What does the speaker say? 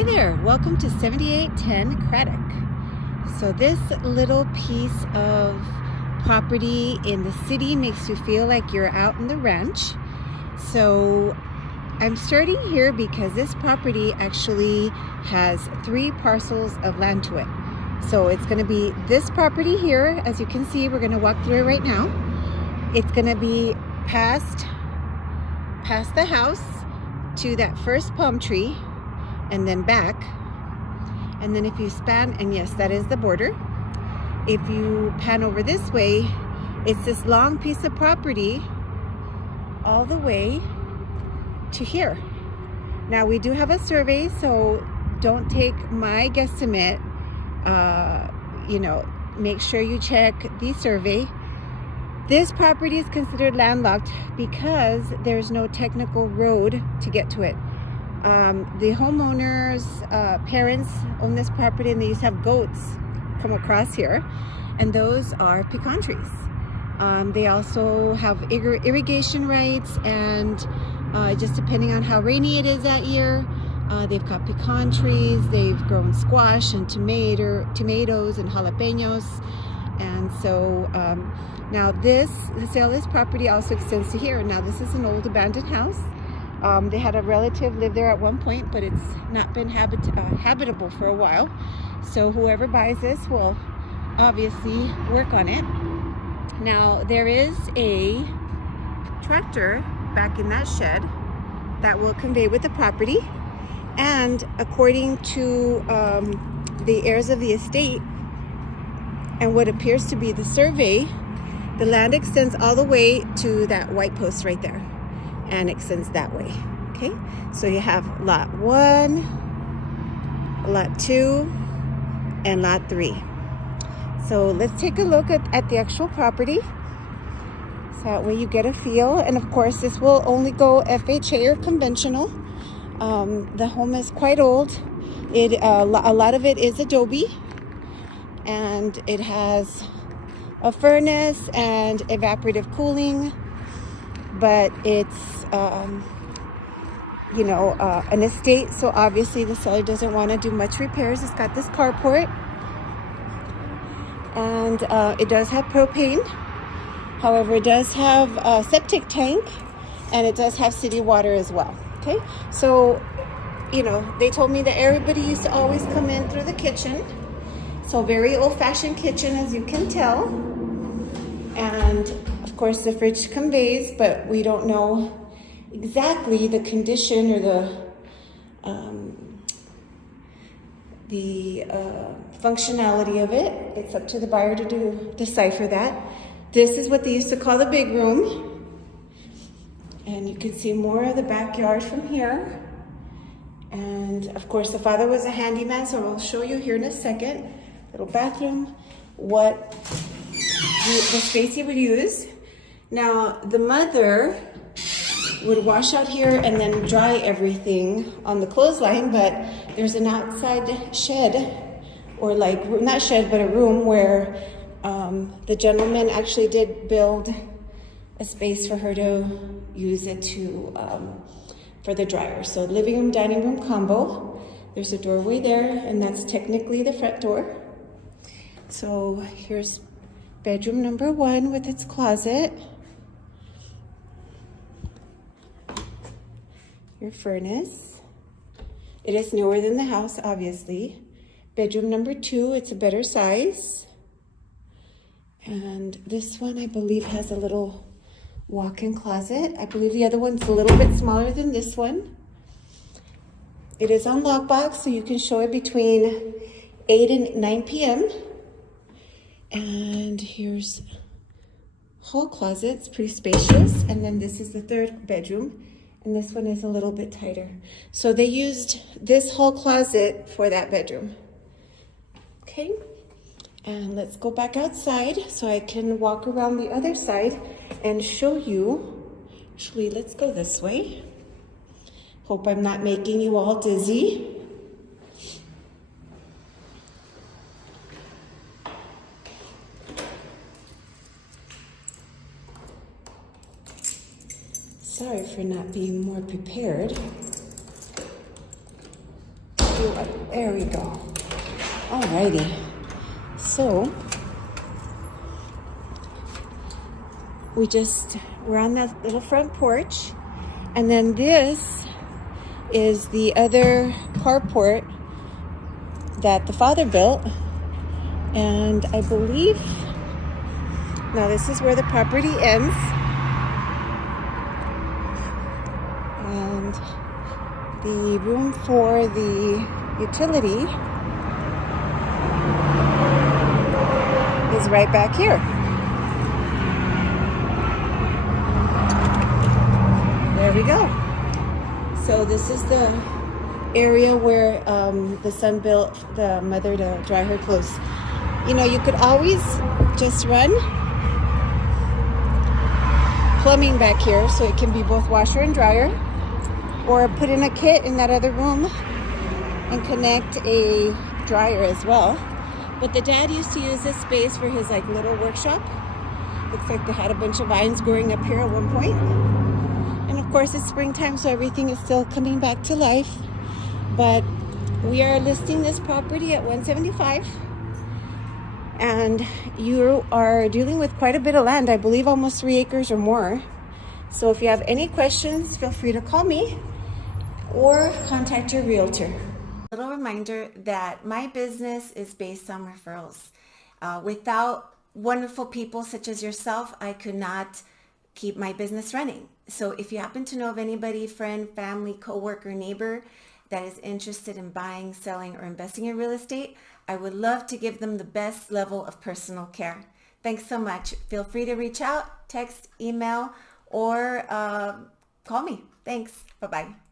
Hi there, welcome to 7810 Craddock. So this little piece of property in the city makes you feel like you're out in the ranch. So I'm starting here because this property actually has 3 parcels of land to it. So it's going to be this property here. As you can see, we're going to walk through it right now. It's going to be past the house to that first palm tree, and then back. And then if you span, and yes, that is the border. If you pan over this way, it's this long piece of property all the way to here. Now we do have a survey, so don't take my guesstimate. Make sure you check the survey. This property is considered landlocked because there's no technical road to get to it. The homeowners' parents own this property, and they used to have goats come across here, and those are pecan trees. They also have irrigation rights, and just depending on how rainy it is that year, they've got pecan trees. They've grown squash and tomatoes and jalapenos. And so now the sale of this property also extends to here. Now this is an old abandoned house. They had a relative live there at one point, but it's not been habitable for a while. So whoever buys this will obviously work on it. Now there is a tractor back in that shed that will convey with the property. And according to the heirs of the estate and what appears to be the survey, the land extends all the way to that white post right there, and extends that way. Okay, so you have lot 1, lot 2, and lot 3. So let's take a look at the actual property, so that way you get a feel. And of course, this will only go FHA or conventional. The home is quite old. A lot of it is adobe, and it has a furnace and evaporative cooling, but it's an estate, so obviously the seller doesn't want to do much repairs. It's got this carport, and it does have propane. However, it does have a septic tank, and it does have city water as well. Okay, so they told me that everybody used to always come in through the kitchen. So very old-fashioned kitchen, as you can tell. And of course the fridge conveys, but we don't know exactly the condition or the functionality of it. It's up to the buyer to decipher that. This is what they used to call the big room. And you can see more of the backyard from here. And of course the father was a handyman, so I'll show you here in a second. Little bathroom, what the space he would use. Now the mother would wash out here and then dry everything on the clothesline, but there's an outside shed, or like, not shed, but a room where the gentleman actually did build a space for her to use it for the dryer. So living room, dining room combo. There's a doorway there, and that's technically the front door. So here's bedroom number 1 with its closet. Your furnace. It is newer than the house, obviously. Bedroom number 2, it's a better size. And this one, I believe, has a little walk-in closet. I believe the other one's a little bit smaller than this one. It is on lockbox, so you can show it between 8 and 9 p.m. And here's hall closet. It's pretty spacious. And then this is the 3rd bedroom, and this one is a little bit tighter. So they used this hall closet for that bedroom. Okay, and let's go back outside so I can walk around the other side and show you. Actually, let's go this way. Hope I'm not making you all dizzy. Sorry for not being more prepared. you up. There we go. Alrighty. So we're on that little front porch, and then this is the other carport that the father built, and I believe now this is where the property ends, and the room for the utility is right back here. There we go. So this is the area where the son built the mother to dry her clothes. You know, you could always just run plumbing back here, so it can be both washer and dryer, or put in a kit in that other room and connect a dryer as well. But the dad used to use this space for his like little workshop. Looks like they had a bunch of vines growing up here at one point. And of course it's springtime, so everything is still coming back to life. But we are listing this property at $175, and you are dealing with quite a bit of land. I believe almost 3 acres or more. So if you have any questions, feel free to call me or contact your realtor. A little reminder that my business is based on referrals. Without wonderful people such as yourself, I could not keep my business running. So if you happen to know of anybody, friend, family, coworker, neighbor that is interested in buying, selling, or investing in real estate, I would love to give them the best level of personal care. Thanks so much. Feel free to reach out, text, email, or call me. Thanks. Bye-bye.